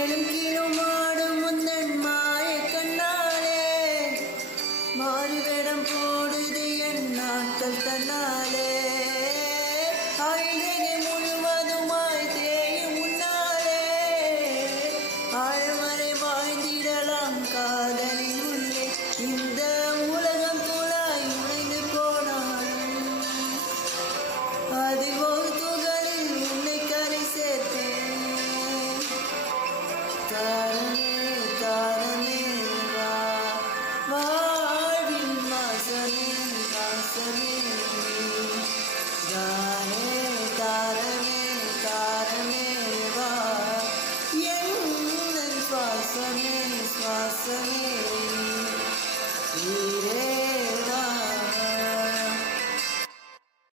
மேலும் கீழும் ஆடும் முந்தன் மாய கண்ணாலே மாறுவேடம் போடுது என் நாட்கள் தன்னாலே.